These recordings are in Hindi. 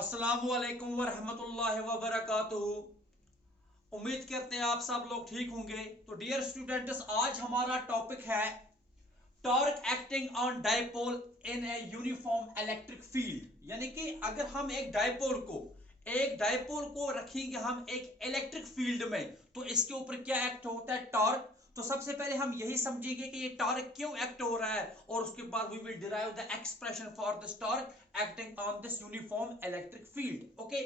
अस्सलामुअलैकुम वरहमतुल्लाहि वबरकातुहू। उम्मीद करते हैं आप सब लोग ठीक होंगे। तो डियर स्टूडेंट्स, आज हमारा टॉपिक है torque acting on dipole in a uniform electric field. यानी कि अगर हम एक डायपोल को रखेंगे हम एक इलेक्ट्रिक फील्ड में, तो इसके ऊपर क्या एक्ट होता है? टॉर्क। तो सबसे पहले हम यही समझेंगे कि ये टॉर्क क्यों एक्ट हो रहा है, और उसके बाद we will derive the expression for this torque acting on this uniform electric field. Okay,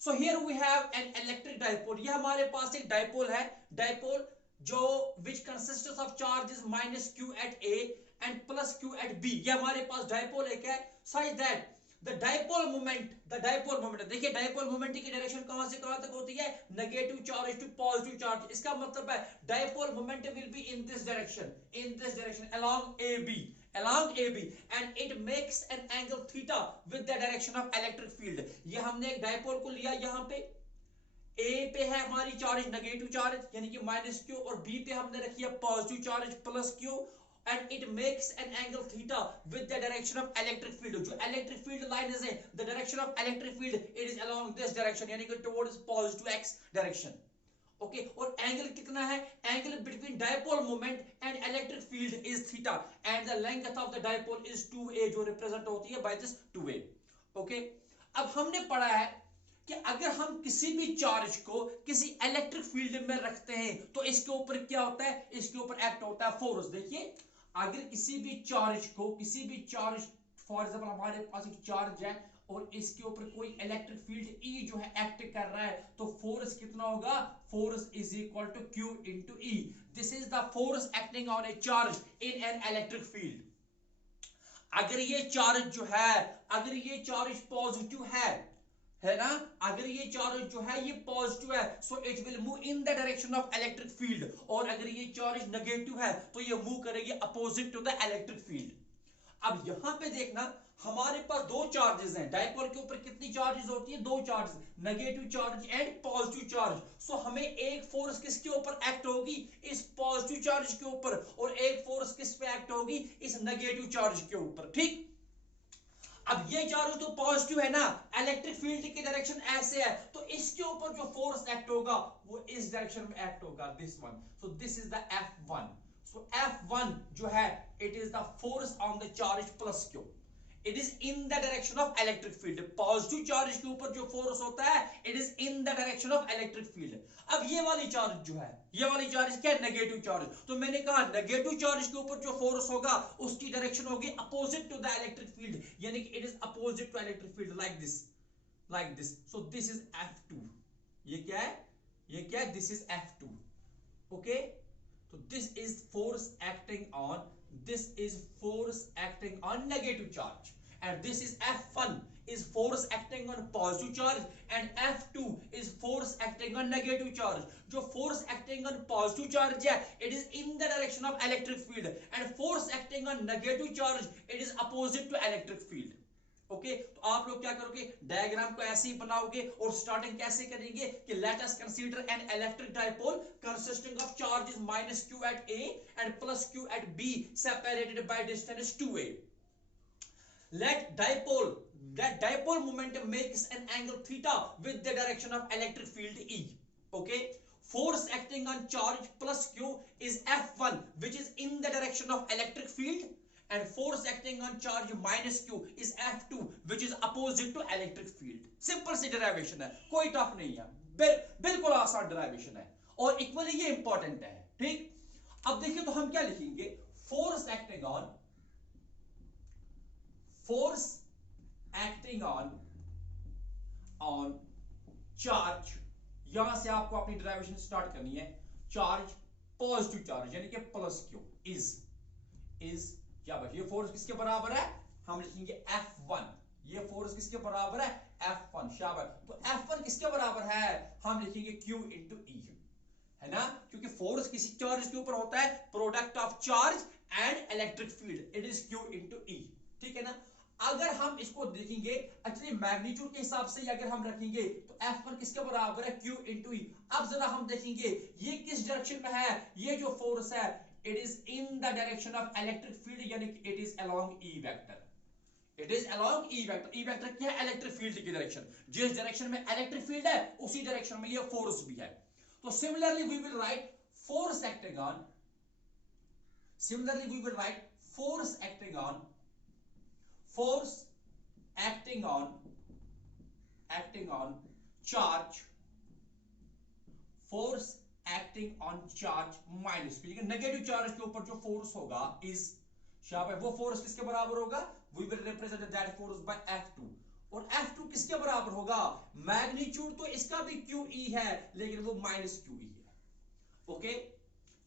so here we have an electric dipole. ये हमारे पास एक डायपोल है। डायपोल जो which consists of charges minus Q at A and plus Q at B. ये हमारे पास डायपोल एक है such that the dipole moment देखिए, डायपोल मोमेंट की डायरेक्शन कहां से कहां तक होती है? Negative charge to positive charge. इसका मतलब है dipole moment will be in this direction along AB and it makes an angle theta with the direction of electric field। ये हमने एक डायपोल को लिया, यहां पे ए पे है हमारी चार्ज नेगेटिव चार्ज यानी कि माइनस क्यू, और बी पे हमने रखी है positive charge plus Q, and it makes an angle theta with the direction of electric field। जो electric field lines है, the direction of electric field it is along this direction यानी कि towards positive x direction। Okay, और एंगल कितना है? Angle between dipole moment and electric field is theta and the length of the dipole is 2a, जो रिप्रेजेंट होती है बाय दिस 2a। ओके, अब हमने पढ़ा है कि अगर हम किसी भी चार्ज को किसी इलेक्ट्रिक फील्ड में रखते हैं तो इसके ऊपर क्या होता है? इसके ऊपर एक्ट होता है फोर्स। देखिए, अगर किसी भी चार्ज फॉर एग्जांपल हमारे पास एक चार्ज है और इसके ऊपर कोई इलेक्ट्रिक फील्ड E जो है एक्ट कर रहा है, तो फोर्स कितना होगा? Force is equal to Q into E। This is the force acting on a charge in an electric field. अगर ये चार्ज पॉजिटिव है ना, अगर ये चार्ज जो है ये पॉजिटिव है, so it will move in the direction of electric field, और अगर ये चार्ज नेगेटिव है तो ये मूव करेगी opposite to the electric field. अब यहां पे देखना, हमारे पास दो चार्जेस हैं। डायपोल के ऊपर कितनी चार्जेस होती है? दो charge, negative charge and positive charge. So हमें एक फोर्स किसके ऊपर एक्ट होगी? इस पॉजिटिव चार्ज के ऊपर, और एक फोर्स किस पे एक्ट होगी? इस नेगेटिव चार्ज के ऊपर। ठीक, अब ये चार्ज तो पॉजिटिव है ना, इलेक्ट्रिक फील्ड की डायरेक्शन ऐसे है, तो इसके ऊपर जो फोर्स एक्ट होगा वो इस डायरेक्शन में एक्ट होगा, this one. So this is the F1। So F1 जो है it is the force on the charge plus Q. It is in the direction of electric field. Positive charge के ऊपर जो फोर्स होता है it is in the direction of electric field. अब ये वाली चार्ज जो है, ये वाली चार्ज क्या है? Negative charge. तो मैंने कहा नेगेटिव चार्ज के ऊपर जो फोर्स होगा उसकी डायरेक्शन होगी opposite to the electric field, यानी कि it is opposite to electric field like this. So this is F2। ये क्या है? This is F2। Okay, so this is force acting on negative charge, and this is F1 is force acting on positive charge, and F2 is force acting on negative charge। जो force acting on positive charge है it is in the direction of electric field, and force acting on negative charge it is opposite to electric field। Okay, तो आप लोग क्या करोगे? डायग्राम को ऐसे ही बनाओगे, और स्टार्टिंग कैसे करेंगे कि let us consider N electric dipole consisting of charges minus q at A and plus q at B separated by distance 2a। let dipole moment makes an angle theta with the direction of electric field E। okay, force acting on charge plus q is F1 which is in the direction of electric field, and force acting on charge minus q is F2 which is opposite to electric field। Simple सी डेरिवेशन है, कोई टफ नहीं है, बिल्कुल आसान डेरिवेशन है, और इक्वली ये इंपॉर्टेंट है। ठीक, अब देखिए तो हम क्या लिखेंगे? Force acting on charge. यहां से आपको अपनी डेरिवेशन स्टार्ट करनी है। चार्ज पॉजिटिव चार्ज यानी कि प्लस क्यू इज क्या बचे? ये फोर्स किसके बराबर है? हम लिखेंगे F1। ये फोर्स किसके बराबर है? F1। शाबाश। तो F1 किसके बराबर है? हम लिखेंगे Q इंटू E, है ना, क्योंकि फोर्स किसी चार्ज के ऊपर होता है, product of charge and electric field, it is Q into E। ठीक है ना। अगर हम इसको देखेंगे एक्चुअली मैग्नीट्यूड के हिसाब से अगर हम रखेंगे तो F1 किसके बराबर है? Q into E। अब जरा हम देखेंगे ये किस डायरेक्शन में है? ये जो फोर्स है it is in the direction of electric field, यानी कि it is along E vector। It is along E vector. E vector क्या है? इलेक्ट्रिक फील्ड की डायरेक्शन। जिस डायरेक्शन में इलेक्ट्रिक फील्ड है उसी डायरेक्शन में ये फोर्स भी है। तो similarly we will write force acting on, similarly we will write force acting on, force acting on charge, force acting on charge minus p, negative charge के ऊपर जो फोर्स होगा इज शार्प है, वो फोर्स किसके बराबर होगा? We will represent that force by F2। और F2 किसके बराबर होगा? मैग्नीट्यूड तो इसका भी QE है लेकिन वो माइनस QE है। ओके,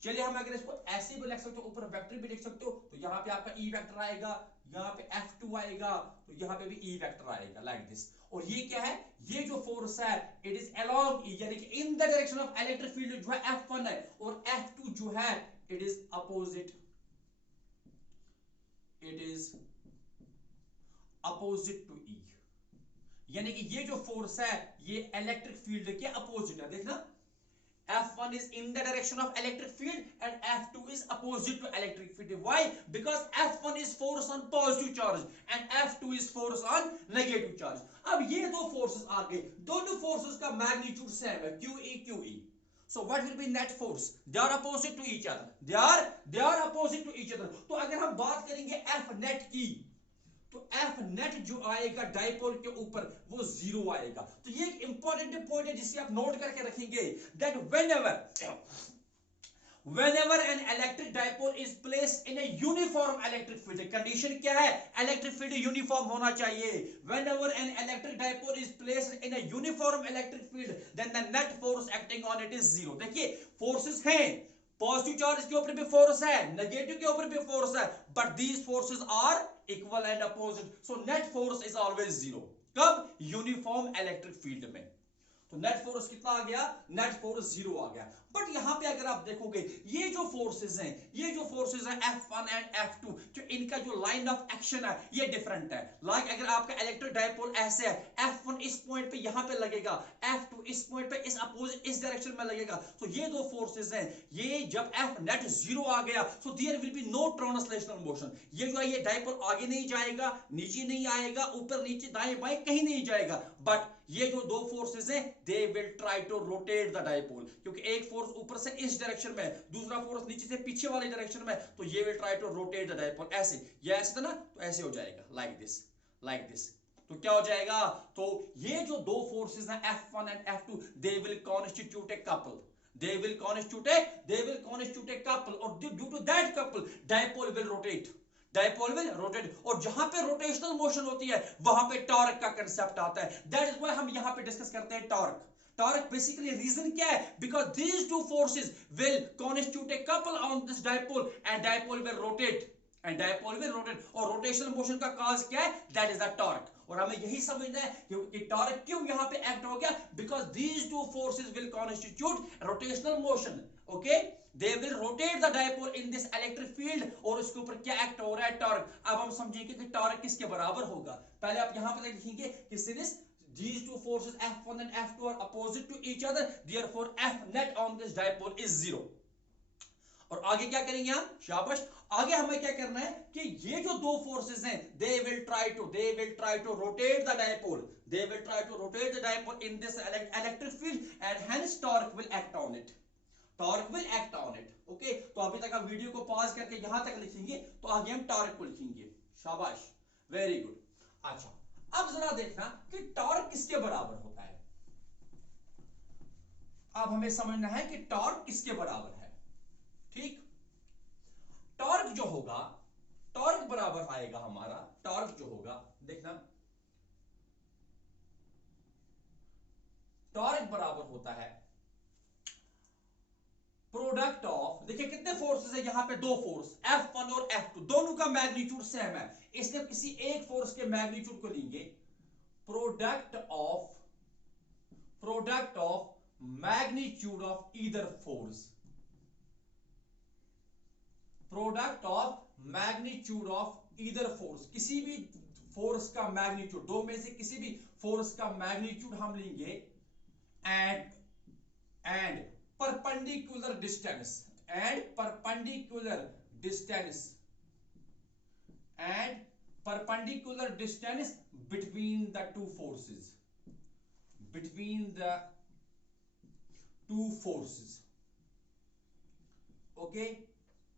चलिए हम अगर इसको ऐसे भी लिख सकते हो, ऊपर वेक्टर भी लिख सकते हो, तो यहाँ पे आपका E वेक्टर आएगा, यहाँ पे F2 आएगा, तो यहाँ पे भी E वेक्टर आएगा लाइक दिस। और ये क्या है? ये जो फोर्स है इट इज अलोंग E, यानी कि in the direction of electric field जो है F1 है, और F2 जो है it is opposite, it is opposite to E। यानी कि ये जो फोर्स है ये इलेक्ट्रिक फील्ड के अपोजिट है। देखना, F1 is in the direction of electric field and F2 is opposite to electric field. Why? Because F1 is force on positive charge and F2 is force on negative charge. अब ये दो forces आ गए, दोनों forces का magnitude same है, QE QE. So what will be net force? They are opposite to each other. They are opposite to each other. तो अगर हम बात करेंगे F net की, तो F नेट जो आएगा डाइपोल के ऊपर वो जीरो आएगा। तो ये एक इंपॉर्टेंट पॉइंट है जिसे आप नोट करके रखेंगे, that whenever an electric dipole is placed in a uniform electric field, condition क्या है? इलेक्ट्रिक फील्ड यूनिफॉर्म होना चाहिए। whenever an electric dipole is placed in a uniform electric field then the net force acting on it is zero। देखिए फोर्सेस हैं, पॉजिटिव चार्ज के ऊपर भी फोर्स है, नेगेटिव के ऊपर भी फोर्स है, but these forces are equal and opposite, so net force is always zero. कब? यूनिफॉर्म इलेक्ट्रिक फील्ड में। तो नेट फोर्स कितना आ गया? नेट फोर्स जीरो आ गया। बट यहां पे अगर आप देखोगे ये जो फोर्सेस हैं, ये जो फोर्सेस हैं F1 एंड F2, जो इनका जो लाइन ऑफ एक्शन है ये डिफरेंट है। लाइक अगर आपका इलेक्ट्रिक डाइपोल ऐसे है, F1 इस पॉइंट पे यहां पे लगेगा, F2 इस पॉइंट पे इस अपोजिट इस डायरेक्शन में लगेगा। तो ये दो फोर्सेस हैं, ये जब F नेट जीरो आ गया so there will be no translational motion. ये जो है ये डाइपोल आगे नहीं जाएगा, नीचे नहीं आएगा, ऊपर नीचे दाएं बाएं कहीं नहीं जाएगा, बट ये जो दो फोर्सेस हैं they will try to rotate the dipole, क्योंकि एक फोर्स ऊपर से इस डायरेक्शन में, दूसरा फोर्स नीचे से पीछे वाले डायरेक्शन में, तो ये will try to rotate the dipole. ऐसे ये ऐसे था ना, तो ऐसे हो जाएगा लाइक दिस, लाइक दिस। तो क्या हो जाएगा? तो ये जो दो फोर्सेस हैं F1 and F2 they will constitute a couple, they will constitute a couple, और due to that couple dipole will rotate, dipole will rotate. और जहां पे रोटेशनल मोशन होती है वहां पे टॉर्क का कंसेप्ट आता है। दैट इज व्हाई हम यहां पे डिस्कस करते हैं टॉर्क। टॉर्क बेसिकली रीजन क्या है? Because these two forces will constitute a couple on this dipole and dipole will rotate, and dipole will rotate. और रोटेशनल मोशन का कॉज क्या है? That is the torque. और हमें यही समझना है कि टॉर्क क्यों यहां पे एक्ट हो गया, because these two forces will constitute rotational motion. Okay, they will rotate the dipole in this electric field, और उसके ऊपर क्या एक्ट हो रहा है? टॉर्क। अब हम समझेंगे कि टॉर्क किसके बराबर होगा। पहले आप यहां पर लिखेंगे कि since these two forces F1 and F2 are opposite to each other, therefore F net on this dipole is zero। और आगे क्या करेंगे हम? शाबाश, आगे हमें क्या करना है कि ये जो दो फोर्सेस हैं they will try to rotate the dipole, they will try to rotate the dipole in this electric field and hence torque will act on it, torque will act on it. Okay, तो अभी तक आप वीडियो को पॉज करके यहां तक लिखेंगे, तो आगे हम टॉर्क को लिखेंगे। शाबाश, वेरी गुड। अच्छा, अब जरा देखना कि टॉर्क किसके बराबर होता है। अब हमें समझना है कि टॉर्क किसके बराबर है। ठीक, टॉर्क जो होगा, टॉर्क बराबर आएगा हमारा, टॉर्क जो होगा, देखना टॉर्क बराबर होता है प्रोडक्ट ऑफ, देखिए कितने फोर्सेस है यहां पे? दो फोर्स F1 और F2, दोनों का मैग्नीट्यूड सेम है, इसलिए किसी एक फोर्स के मैग्नीट्यूड को लेंगे product of magnitude of either force, product of magnitude of either force, किसी भी फोर्स का मैग्नीट्यूड, दो में से किसी भी फोर्स का मैग्नीट्यूड हम लेंगे and perpendicular distance and perpendicular perpendicular distance between the two forces, between the two forces. Okay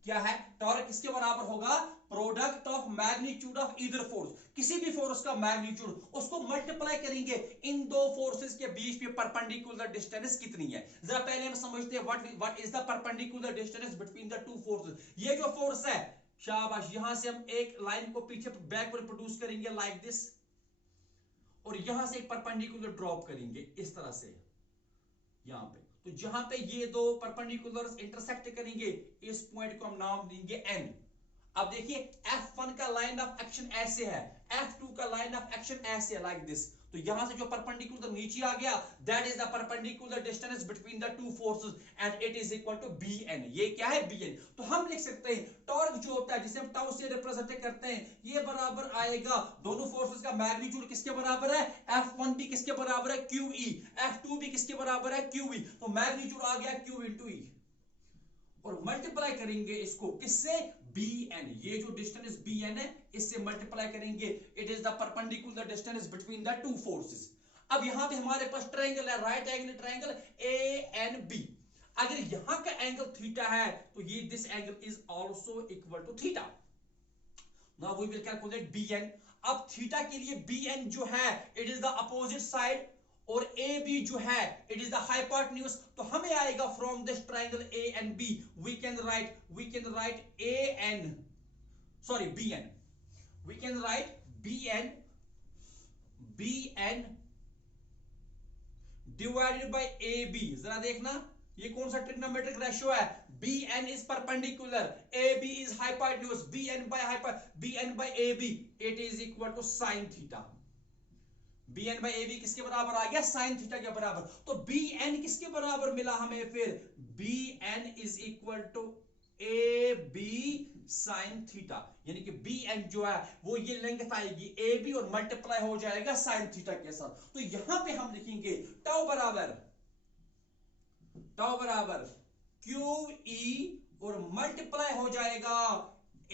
क्या है टॉर्क किसके बराबर होगा product of magnitude of either force, किसी भी फोर्स का मैग्नीट्यूड उसको मल्टीप्लाई करेंगे इन दो फोर्सेस के बीच में परपेंडिकुलर डिस्टेंस कितनी है। जरा पहले हम समझते हैं what is the perpendicular distance between the two forces. ये जो फोर्स है शाबाश, यहां से हम एक लाइन को पीछे बैकवर्ड प्रोड्यूस करेंगे लाइक दिस, और यहां से एक परपेंडिकुलर ड्रॉप करेंगे इस तरह से यहां पे। तो जहां पे ये दो परपेंडिकुलर्स इंटरसेक्ट करेंगे इस पॉइंट को हम नाम देंगे n। अब देखिए F1 का लाइन ऑफ एक्शन ऐसे है, F2 का लाइन ऑफ एक्शन ऐसे है लाइक दिस। तो यहां से जो परपेंडिकुलर नीचे आ गया that is the perpendicular distance between the two forces and it is equal to Bn। ये क्या है Bn। तो हम लिख सकते हैं टॉर्क जो होता है जिसे हम टाउ से रिप्रेजेंट करते हैं ये बराबर आएगा दोनों फोर्सेस का मैग्नीट्यूड किसके बराबर है F1 भी किसके बराबर है QE, F2 भी किसके बराबर है QE। तो मैग्नीट्यूड आ गया Q into E और मल्टीप्लाई करेंगे इसको किससे Bn। ये जो डिस्टेंस Bn है इससे मल्टीप्लाई करेंगे, it is the perpendicular distance between the two forces. अब यहां पे हमारे पास ट्रायंगल है, राइट एंगल ट्रायंगल ANB। अगर यहां का एंगल थीटा है तो ये this angle is also equal to theta. Now we will calculate Bn। अब थीटा के लिए Bn जो है it is the opposite side और AB जो है इट इज द हाइपोटेन्यूज। तो हमें आएगा from this triangle A and B we can write Bn, we can write Bn divided by AB। जरा देखना ये कौन सा ट्रिग्नोमेट्रिक रेशियो है, Bn is perpendicular, AB is hypotenuse, Bn by AB it is equal to sin theta। Bn by AB किसके बराबर आ गया sin थीटा के बराबर। तो Bn किसके बराबर मिला हमें फिर Bn is equal to AB sin theta, यानी कि Bn जो है वो ये लेंथ आएगी AB और मल्टीप्लाई हो जाएगा sin थीटा के साथ। तो यहां पे हम लिखेंगे टाउ बराबर QE और मल्टीप्लाई हो जाएगा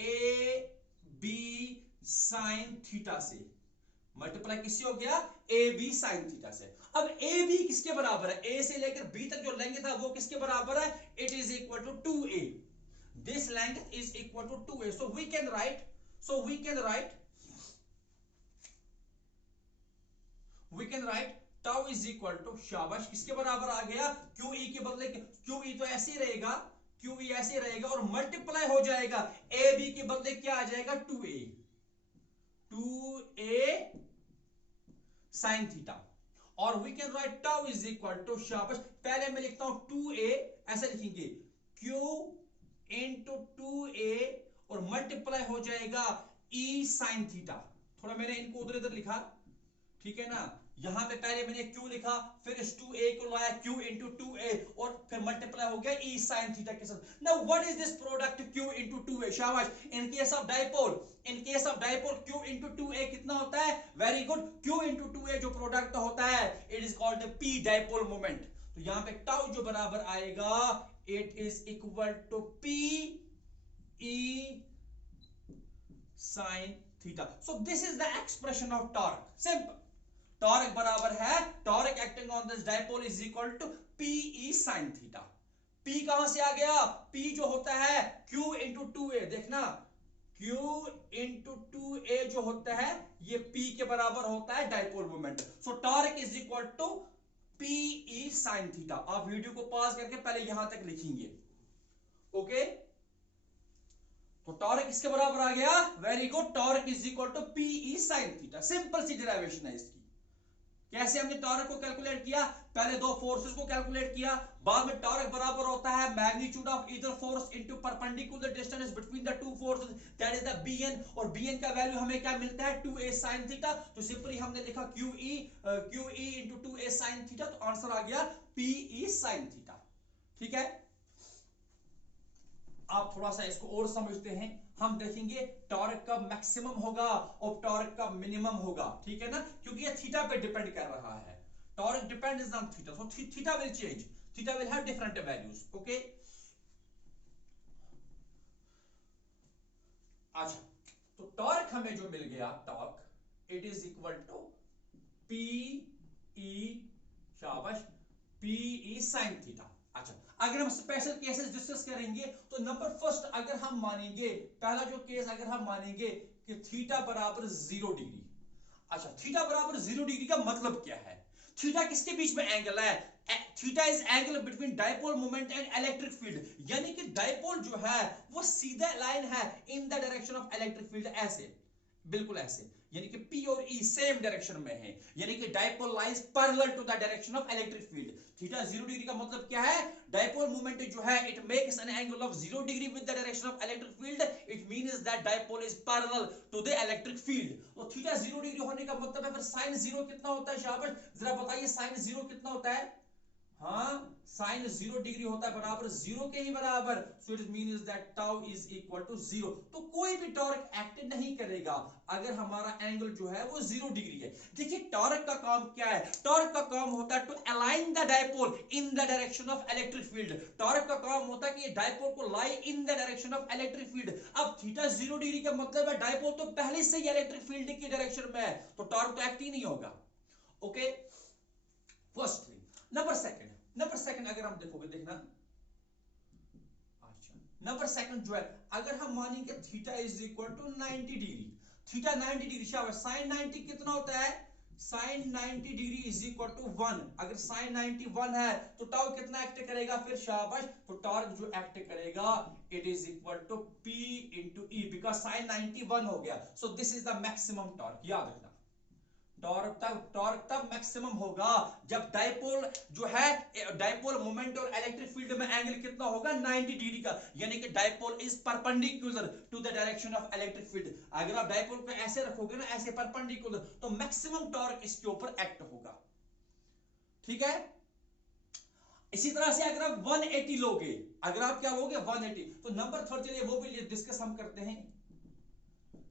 AB sin थीटा से, मल्टीप्लाई किससे हो गया AB sin थीटा से। अब AB किसके बराबर है, A से लेकर B तक जो लेंथ था वो किसके बराबर है it is equal to 2A। This length is equal to 2A। So we can write tau is equal to शाबाश किसके बराबर आ गया QE के बदले QE तो ऐसे ही रहेगा, QE ऐसे रहेगा और मल्टीप्लाई हो जाएगा AB के बदले क्या आ जाएगा 2A sin थीटा। और we can write tau is equal to शाबाश पहले मैं लिखता हूं 2A, ऐसे लिखेंगे Q into 2A और मल्टीप्लाई हो जाएगा E sin थीटा। थोड़ा मैंने इनको उधर इधर लिखा, ठीक है ना, यहां पे पहले मैंने Q लिखा फिर इस 2A को लाया Q into 2A और फिर मल्टीप्लाई हो गया E sin थीटा के साथ। Now what is this product Q into 2A शाबाश। In case of dipole Q into 2A कितना होता है very good, Q into 2A जो प्रोडक्ट होता है it is called P dipole moment. तो यहां पे टाउ जो बराबर आएगा it is equal to P E sin theta. So this is the expression of torque, simple. Torque बराबर है torque acting on this dipole is equal to PE sin theta. P कहां से आ गया, P जो होता है Q into 2A, देखना Q into 2A जो होता है ये P के बराबर होता है dipole moment. So torque is equal to PE sin theta. आप वीडियो को पॉज करके पहले यहां तक लिखेंगे, ओके। तो टॉर्क किसके बराबर आ गया very good, torque is equal to PE sin theta. Simple सी डेरिवेशन है इसकी। कैसे हमने टॉर्क को कैलकुलेट किया, पहले दो फोर्सेस को कैलकुलेट किया, बाद में टॉर्क बराबर होता है magnitude of either force into perpendicular distance between the two forces that is the Bn। और Bn का वैल्यू हमें क्या मिलता है 2A sin थीटा। तो सिंपली हमने लिखा QE into 2A sin theta, तो आंसर आ गया PE sin थीटा। ठीक है, आप थोड़ा सा इसको और समझते हैं, हम देखेंगे टॉर्क कब मैक्सिमम होगा और टॉर्क कब मिनिमम होगा, ठीक है ना, क्योंकि ये थीटा पे डिपेंड कर रहा है। Torque depends on theta, so theta will change, theta will have different values, okay. अच्छा, तो टॉर्क हमें जो मिल गया, torque it is equal to P E, शाबाश, पी ई साइन थीटा। अच्छा, अगर हम स्पेशल केसेस डिस्कस करेंगे तो नंबर फर्स्ट, अगर हम मानेंगे, पहला जो केस अगर हम मानेंगे कि थीटा बराबर 0 डिग्री। अच्छा, थीटा बराबर 0 डिग्री का मतलब क्या है? थीटा किसके बीच में एंगल है? Theta is angle between dipole moment and electric field, यानी कि डायपोल जो है वो सीधा लाइन है इन the direction of electric field, ऐसे, बिल्कुल ऐसे, यानी कि P और E सेम डायरेक्शन में है, यानी कि dipole lines parallel to the direction of electric field. Theta 0 degree का मतलब क्या है? डायपोल मोमेंट जो है it makes an angle of 0 degree with the direction of electric field, it means that dipole is parallel to the electric field. तो थीटा 0 डिग्री होने का मतलब है फिर sin 0 कितना होता है? शाबाश, जरा बताइए sin 0 कितना होता है? हाँ, साइन 0 डिग्री होता है बराबर 0 के ही बराबर, so it means that tau is equal to 0। तो कोई भी टॉर्क एक्ट नहीं करेगा अगर हमारा एंगल जो है वो 0 डिग्री है। देखिए टॉर्क का काम क्या है? टॉर्क का काम होता है to align the dipole in the direction of electric field. Torque का काम होता है कि ये डायपोल को lie in the direction of electric field. अब थीटा 0 डिग्री का मतलब है डायपोल तो पहले से ही इलेक्ट्रिक फील्ड की डायरेक्शन में है, तो टॉर्क तो एक्ट ही नहीं होगा। Okay, first thing. Number second अगर हम देखोगे, देखना, अच्छा, नंबर सेकंड जो है, अगर हम मानेंगे theta is equal to 90 degree, theta 90 degree, शाबाश, साइन 90 कितना होता है? Sine 90 degree is equal to 1। अगर साइन 91 है तो टाउ कितना एक्ट करेगा फिर? शाबाश, तो टॉर्क जो एक्ट करेगा it is equal to P into E, because sine 91 हो गया। So this is the maximum torque. याद रखना, टॉर्क तब मैक्सिमम होगा जब डायपोल जो है, डायपोल मोमेंट और इलेक्ट्रिक फील्ड में एंगल कितना होगा? 90 डिग्री का, यानी कि dipole is perpendicular to the direction of electric field. अगर आप डायपोल को ऐसे रखोगे ना, ऐसे परपेंडिकुलर, तो मैक्सिमम टॉर्क इसके ऊपर एक्ट होगा। ठीक है, इसी तरह से अगर आप 180 लोगे, अगर आप क्या लोगे? 180, तो नंबर थर्ड, चलिए वो भी डिस्कस हम करते हैं।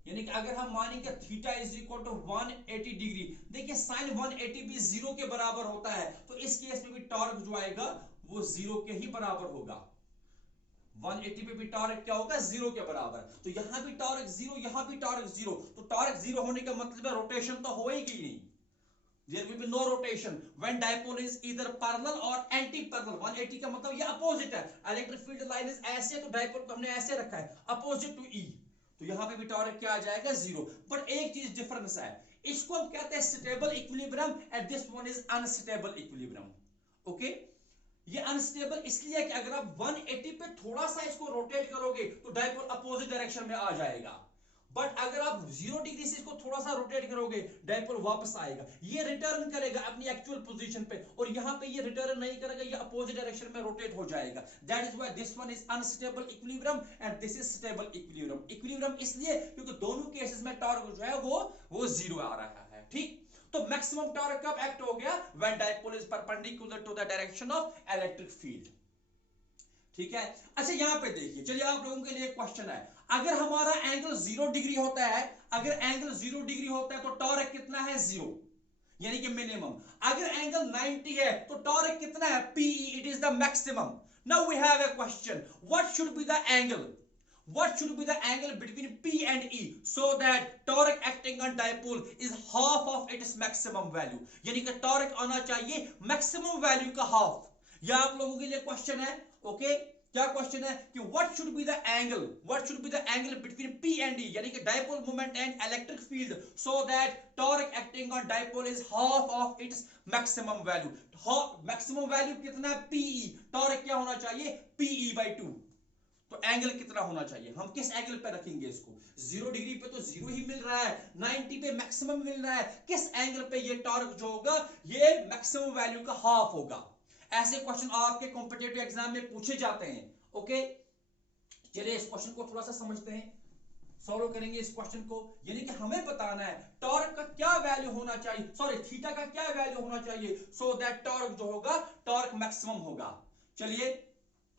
यानी कि अगर हम मानेंगे theta is equal to 180 degree, देखिए साइन 180 भी 0 के बराबर होता है, तो इस केस में भी टॉर्क जो आएगा वो 0 के ही बराबर होगा। 180 पे भी टॉर्क क्या होगा? 0 के बराबर। तो यहां भी टॉर्क 0, यहां भी टॉर्क 0, तो टॉर्क 0 होने का मतलब है रोटेशन तो होएगी ही नहीं। There will be no rotation when dipole is either parallel or anti-parallel। 180 का मतलब ये अपोजिट है, इलेक्ट्रिक फील्ड लाइन इज ऐसे, तो डायपोल को हमने ऐसे रखा है अपोजिट टू E, तो यहां पे भी टॉर्क क्या आ जाएगा? 0। पर एक चीज डिफरेंस है, इसको हम कहते हैं stable equilibrium and this one is unstable equilibrium. Okay, ये अनस्टेबल इसलिए कि अगर आप 180 पे थोड़ा सा इसको रोटेट करोगे तो डायपोल अपोजिट डायरेक्शन में आ जाएगा, बट अगर आप 0 डिग्री से इसको थोड़ा सा रोटेट करोगे डायपोल वापस आएगा, ये रिटर्न करेगा अपनी एक्चुअल पोजीशन पे, और यहां पे ये रिटर्न नहीं करेगा, ये अपोजिट डायरेक्शन में रोटेट हो जाएगा। That is why this one is unstable equilibrium and this is stable equilibrium. Equilibrium इसलिए क्योंकि दोनों केसेस में टॉर्क जो है वो 0 आ रहा है। ठीक, तो मैक्सिमम टॉर्क कब एक्ट हो गया? When dipole is perpendicular to the direction of electric field. ठीक है, अच्छा यहां पे देखिए, चलिए आप लोगों के लिए क्वेश्चन है, अगर हमारा एंगल 0 डिग्री होता है, अगर एंगल 0 डिग्री होता है तो टॉर्क कितना है? 0, यानी कि मिनिमम। अगर एंगल 90 है तो टॉर्क कितना है? PE, it is the maximum. Now we have a question, what should be the angle, what should be the angle between P and E so that torque acting on dipole is half of its maximum value, यानी कि टॉर्क आना चाहिए मैक्सिमम वैल्यू का हाफ। यह आप लोगों के लिए क्वेश्चन है। ओके, क्या क्वेश्चन है कि what should be the angle between P and E, यानी कि dipole moment and electric field, so that torque acting on dipole is half of its maximum value। Maximum value कितना है? PE, टॉर्क क्या होना चाहिए? PE/2। तो एंगल कितना होना चाहिए? हम किस एंगल पे रखेंगे इसको? 0 डिग्री पे तो 0 ही मिल रहा है, 90 पे मैक्सिमम मिल रहा है, किस एंगल पे ये टॉर्क जो होगा ये मैक्सिमम वैल्यू का हाफ होगा। ऐसे क्वेश्चन आपके कॉम्पिटिटिव एग्जाम में पूछे जाते हैं। ओके, चलिए इस क्वेश्चन को थोड़ा सा समझते हैं, सॉल्व करेंगे इस क्वेश्चन को। यानी कि हमें बताना है टॉर्क का क्या वैल्यू होना चाहिए, सॉरी थीटा का क्या वैल्यू होना चाहिए, सो दैट टॉर्क जो होगा टॉर्क मैक्सिमम होगा। चलिए,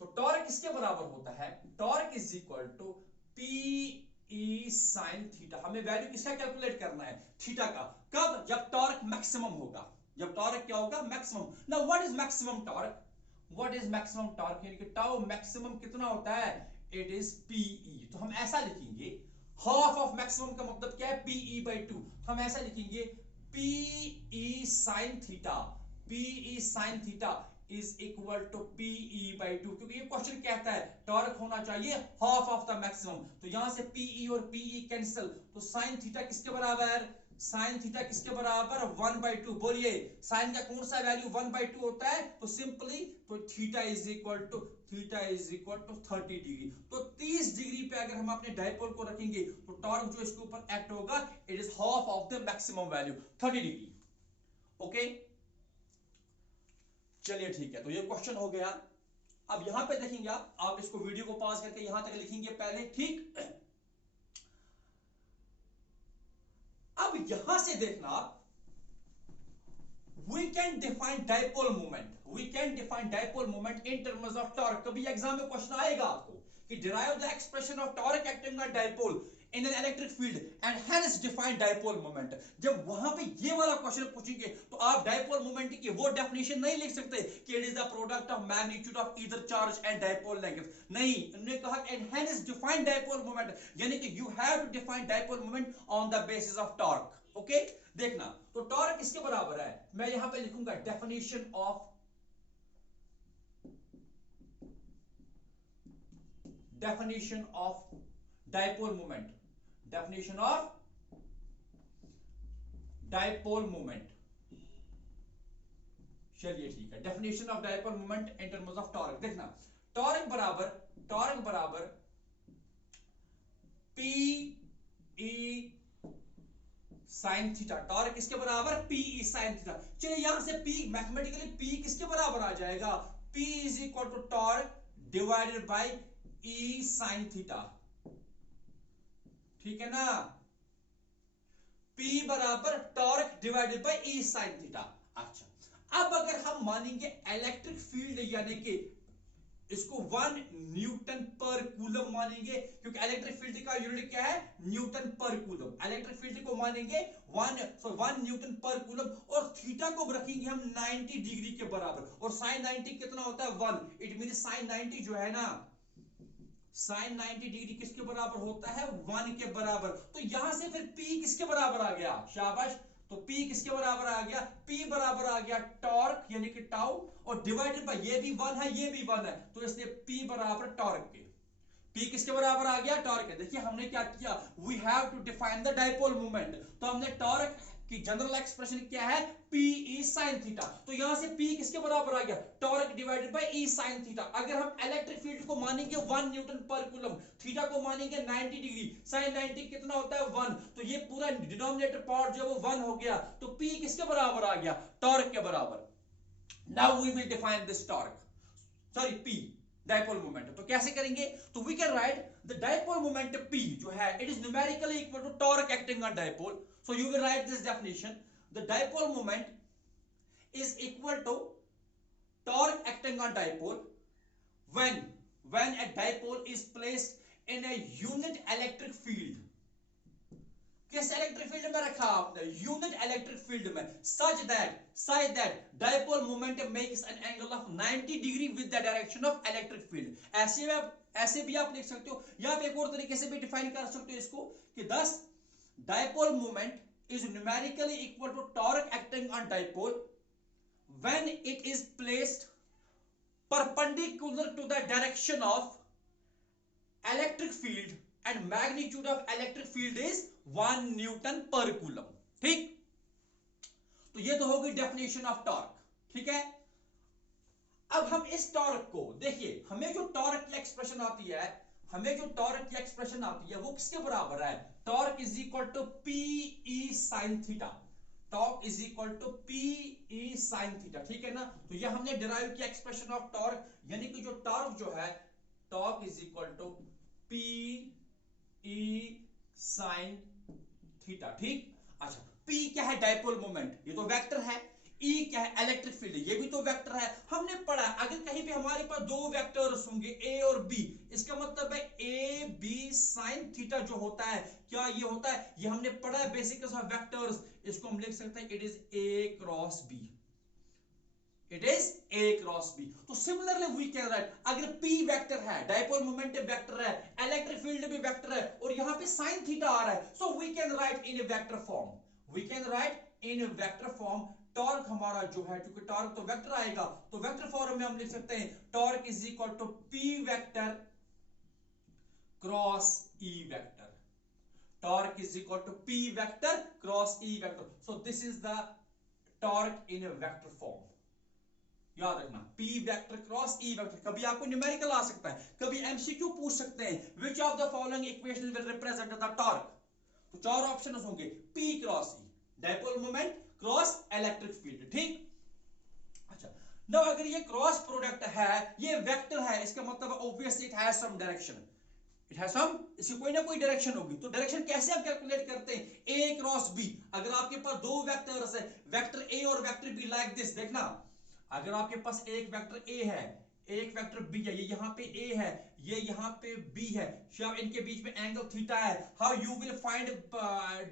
तो टॉर्क किसके बराबर होता है? Torque is equal to PE sin theta. हमें वैल्यू किसका कैलकुलेट करना है? थीटा का। कब? जब टॉर्क मैक्सिमम होगा, जब टॉर्क क्या होगा? Maximum. Now what is maximum torque? What is maximum torque? यानी कि टाउ मैक्सिमम कितना होता है? It is PE। तो हम ऐसा लिखेंगे, हाफ ऑफ मैक्सिमम का मतलब क्या है, पीई बाई 2। हम ऐसा लिखेंगे P E sine theta, P E sine theta is equal to P E by 2, क्योंकि ये क्वेश्चन कहता है टॉर्क होना चाहिए हाफ ऑफ द मैक्सिमम। तो यहां से पीई और पीई कैंसिल, तो साइन थीटा किसके बराबर, साइन थीटा किसके बराबर, 1/2। बोलिए साइन का कौन सा वैल्यू 1/2 होता है, तो सिंपली तो theta is equal to 30 degree. तो 30 डिग्री पे अगर हम अपने डायपोल को रखेंगे तो टॉर्क जो इसके ऊपर एक्ट होगा it is half of the maximum value 30 degree. Okay चलिए ठीक है, तो ये क्वेश्चन हो गया। अब यहां पे देखेंगे आप इसको वीडियो को पॉज करके यहां तक लिखेंगे पहले, ठीक। अब यहां से देखना, we can define dipole moment, we can define dipole moment in terms of torque। कभी एग्जाम में क्वेश्चन आएगा आपको कि derive the expression of torque acting on dipole in an electric field and hence define dipole moment। जब वहां पे ये वाला क्वेश्चन पूछेंगे तो आप dipole moment की वो डेफिनेशन नहीं लिख सकते कि it is the product of magnitude of either charge and dipole length। नहीं, उन्होंने कहा and hence define dipole moment, यानी कि you have to define dipole moment on the basis of torque। Okay देखना, तो टॉर्क किसके बराबर है, मैं यहां पे लिखूंगा definition of dipole moment, definition of dipole moment. चलिए ठीक है, definition of dipole moment in terms of torque. देखना टॉर्क बराबर P E sine theta, torque किसके बराबर, पीई साइन थीटा। चलिए यहां से पी मैथमेटिकली पी किसके बराबर आ जाएगा, P is equal to torque divided by E sine theta, ठीक है ना। पी बराबर torque divided by E sine theta. अच्छा अब अगर हम मानेंगे इलेक्ट्रिक फील्ड यानी कि इसको 1 न्यूटन पर कूलम मानेंगे, क्योंकि इलेक्ट्रिक फील्ड का यूनिट क्या है, न्यूटन पर कूलम। इलेक्ट्रिक फील्ड को मानेंगे 1 न्यूटन पर कूलम, और थीटा को रखेंगे हम 90 डिग्री के बराबर, और साइन 90 कितना होता है 1। इट मीन साइन 90 जो है ना, साइन 90 डिग्री किसके बराबर होता है, 1 के बराबर। तो यहां से फिर P किसके बराबर आ गया, शाबाश, तो P किसके बराबर आ गया, P बराबर आ गया टॉर्क यानी कि टाउ, और डिवाइडेड बाय ये भी 1 है ये भी 1 है, तो इसलिए P बराबर टॉर्क के। P किसके बराबर आ गया, टॉर्क है। देखिए हमने क्या किया, we have to define the dipole moment. तो हमने टॉर्क की जनरल एक्सप्रेशन क्या है, P E sin थीटा। तो यहां से P किसके बराबर आ गया, torque divided bye E sin theta. अगर हम इलेक्ट्रिक फील्ड को मानेंगे 1 न्यूटन पर कूलम, थीटा को मानेंगे 90 डिग्री, sin 90 कितना होता है 1, तो ये पूरा डिनोमिनेटर पार्ट जो वो 1 हो गया, तो P किसके बराबर आ गया, टॉर्क के बराबर। Now we will define this torque, sorry P dipole moment. तो कैसे करेंगे, तो we can write the dipole moment P जो है it is numerically equal to torque acting on dipole. So you will write this definition. The dipole moment is equal to torque acting on dipole when a dipole is placed in a unit electric field. किस इलेक्ट्रिक फील्ड में रखा आपने, यूनिट इलेक्ट्रिक फील्ड में, such that dipole moment makes an angle of 90 degree with the direction of electric field। ऐसे भी आप लिख सकते हो, या आप एक और तरीके से भी डिफाइन कर सकते हो इसको कि thus dipole moment is numerically equal to torque acting on dipole when it is placed perpendicular to the direction of electric field and magnitude of electric field is 1 Newton पर कूलम। ठीक, तो ये तो हो गई डेफिनेशन ऑफ टॉर्क, ठीक है। अब हम इस टॉर्क को देखिए, हमें जो टॉर्क की एक्सप्रेशन आती है वो किसके बराबर है, torque is equal to P E sine theta, torque is equal to P E sine theta, ठीक है ना। तो ये हमने डिराइव किया एक्सप्रेशन ऑफ टॉर्क, यानी कि जो टॉर्क जो है, torque is equal to P E sine theta, ठीक। अच्छा P क्या है, डायपोल मोमेंट, ये तो वेक्टर है। E क्या है, इलेक्ट्रिक फील्ड, ये भी तो वेक्टर है। हमने पढ़ा अगर कहीं पे हमारे पास दो वेक्टर्स होंगे A और B, इसका मतलब है A B sin थीटा जो होता है, क्या ये होता है, ये हमने पढ़ा है बेसिक्स ऑफ वेक्टर्स। इसको हम लिख सकते हैं it is A cross B, it is A cross B। तो सिमिलरली वी कैन राइट, अगर P वेक्टर है, डायपोल मोमेंटम वेक्टर है, इलेक्ट्रिक फील्ड भी वेक्टर है और यहां पे sin थीटा आ रहा है, so we can write in vector form, we can write in vector form. Torque हमारा जो है, क्योंकि टॉर्क तो वेक्टर आएगा, तो वेक्टर फॉर्म में हम लिख सकते हैं torque is equal to P vector cross E vector, torque is equal to P vector cross E vector. So this is the torque in vector form. याद रखना P vector cross E vector. कभी आपको न्यूमेरिकल आ सकता है, कभी एमसीक्यू पूछ सकते हैं, which of the following equation will represent the torque. तो चार ऑप्शंस होंगे, P cross E, dipole moment cross electric field, ठीक। अच्छा, नाउ अगर ये क्रॉस प्रोडक्ट है, ये वेक्टर है, इसका मतलब obviously it has some direction, it has some, इसकी कोई ना कोई डायरेक्शन होगी। तो डायरेक्शन कैसे हम कैलकुलेट करते हैं, A क्रॉस B। अगर आपके पास दो वेक्टर्स है, वेक्टर A और वेक्टर B, लाइक दिस, देखना अगर आपके पास एक वेक्टर A है, एक वेक्टर B है, ये यहाँ पे A है, ये यहाँ पे B है, शायद इनके बीच में एंगल थीटा है, how you will find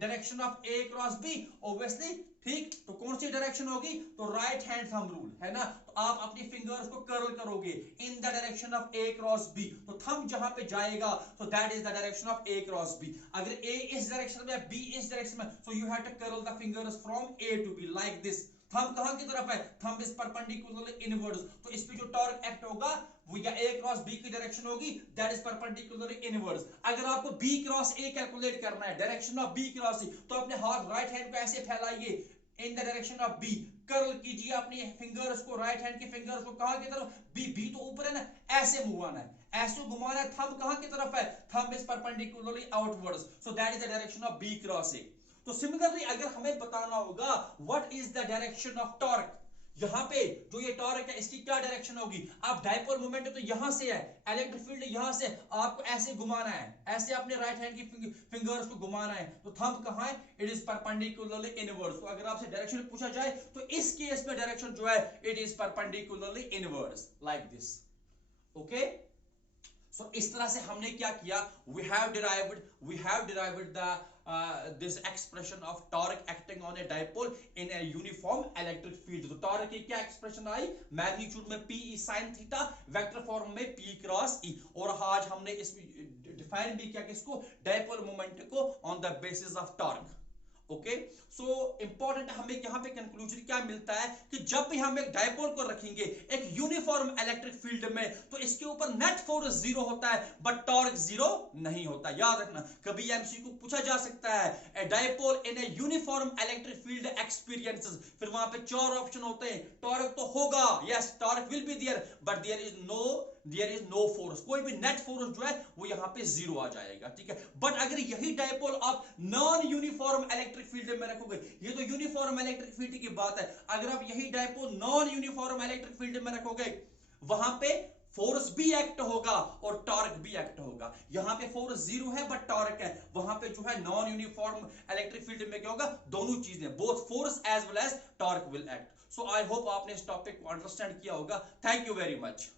direction of A cross B, obviously, ठीक। तो कौन सी डायरेक्शन होगी, तो राइट हैंड थंब रूल है ना, तो आप अपनी फिंगर्स को कर्ल करोगे in the direction of A cross B, तो थंब जहां पे जाएगा तो that is the direction of A cross B। अगर A इस डायरेक्शन में, B इस डायरेक्शन में, so you have to curl the fingers from A to B like this. Thumb कहां की तरफ है, थंब इज परपेंडिकुलर इनवर्ड्स, तो इस पे जो टॉर्क एक्ट होगा वो या A क्रॉस B की डायरेक्शन होगी, दैट इज परपेंडिकुलर इनवर्ड्स। अगर आपको B क्रॉस A कैलकुलेट करना है, direction of B cross C, तो अपने हाथ राइट हैंड को ऐसे फैलाइए in the direction of B, curl कीजिए अपनी फिंगर्स को, राइट हैंड की फिंगर्स को कहां की तरफ, B तो ऊपर है ना, ऐसे मूव आना है, ऐसे घुमाना है। थंब कहां की तरफ है, thumb is perpendicularly outwards, so that is the direction of B cross A। तो सिमिलरली अगर हमें बताना होगा what is the direction of torque, यहां पे जो ये टॉर्क है इसकी क्या डायरेक्शन होगी। आप डायपोल मोमेंट तो यहां से है, इलेक्ट्रिक फील्ड यहां से, आपको ऐसे घुमाना है, ऐसे अपने राइट हैंड की फिंगर्स को घुमाना है, तो थंब कहां है, इट इज परपेंडिकुलरली इनवर्ड्स। तो अगर आपसे डायरेक्शन पूछा जाए तो इस केस में डायरेक्शन जो है it is perpendicularly inwards like this, okay. So इस तरह से हमने क्या किया, we have derived the this expression of torque acting on a dipole in a uniform electric field। तो टॉर्क की क्या एक्सप्रेशन आई, मैग्नीट्यूड में P sin theta, vector form में P क्रॉस E, और आज हमने इस डिफाइन भी किया किसको, डायपोल मोमेंट को on the basis of torque, okay. So important हमें यहां पे कंक्लूजन क्या मिलता है कि जब भी हम एक डायपोल को रखेंगे एक यूनिफॉर्म इलेक्ट्रिक फील्ड में, तो इसके ऊपर नेट फोर्स जीरो होता है बट टॉर्क जीरो नहीं होता। याद रखना, कभी एमसीक्यू पूछा जा सकता है, a dipole in a uniform electric field experiences, फिर वहां पे चार ऑप्शन होते हैं, टॉर्क तो होगा, yes torque will be there, but there is no force, कोई भी नेट फोर्स जो है वो यहां पे जीरो आ जाएगा, ठीक है। बट अगर यही डायपोल आप नॉन यूनिफॉर्म इलेक्ट्रिक फील्ड में रखोगे, ये तो यूनिफॉर्म इलेक्ट्रिक फील्ड की बात है, अगर आप यही dipole non uniform electric field में रखोगे, वहां पे फोर्स भी एक्ट होगा और टॉर्क भी एक्ट होगा। यहां पे फोर्स जीरो है बट टॉर्क है, वहां पे जो है नॉन यूनिफॉर्म इलेक्ट्रिक फील्ड में क्या होगा, दोनों चीजें, both force as well as torque will act. So I hope आपने इस टॉपिक को अंडरस्टैंड किया होगा। Thank you very much.